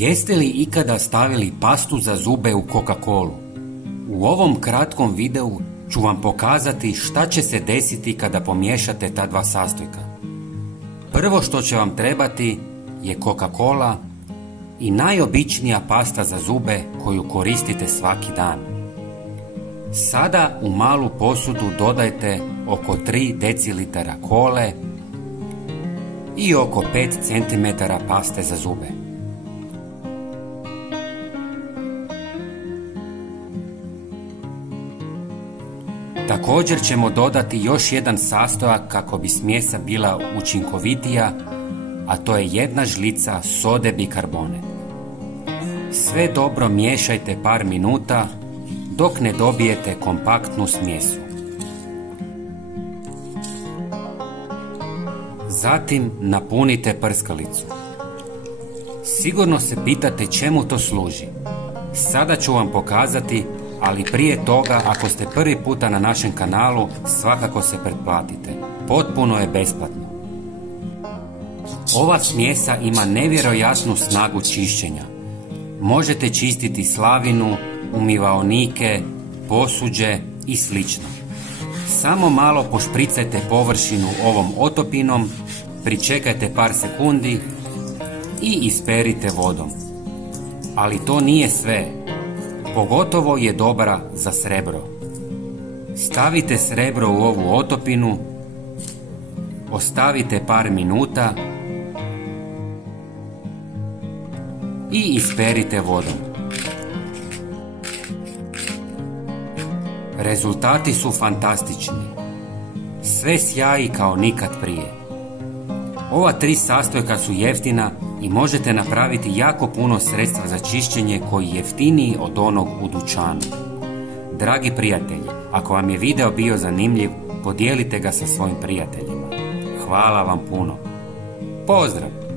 Jeste li ikada stavili pastu za zube u Coca-Colu? U ovom kratkom videu ću vam pokazati šta će se desiti kada pomiješate ta dva sastojka. Prvo što će vam trebati je Coca-Cola i najobičnija pasta za zube koju koristite svaki dan. Sada u malu posudu dodajte oko 3 decilitara kole i oko 5 cm paste za zube. Također ćemo dodati još jedan sastojak kako bi smjesa bila učinkovitija, a to je 1 žlica sode bikarbone. Sve dobro miješajte par minuta dok ne dobijete kompaktnu smjesu. Zatim napunite prskalicu. Sigurno se pitate čemu to služi. Sada ću vam pokazati, ali prije toga ako ste prvi puta na našem kanalu svakako se pretplatite. Potpuno je besplatno. Ova smjesa ima nevjerojatnu snagu čišćenja. Možete čistiti slavinu, umivaonike, posuđe i slično. Samo malo pošpricajte površinu ovom otopinom, pričekajte par sekundi i isperite vodom. Ali to nije sve. Pogotovo je dobra za srebro. Stavite srebro u ovu otopinu, ostavite par minuta i isperite vodom. Rezultati su fantastični. Sve sjaji kao nikad prije. Ova 3 sastojka su jeftina i možete napraviti jako puno sredstva za čišćenje koji je jeftiniji od onog u dućanu. Dragi prijatelji, ako vam je video bio zanimljiv, podijelite ga sa svojim prijateljima. Hvala vam puno. Pozdrav!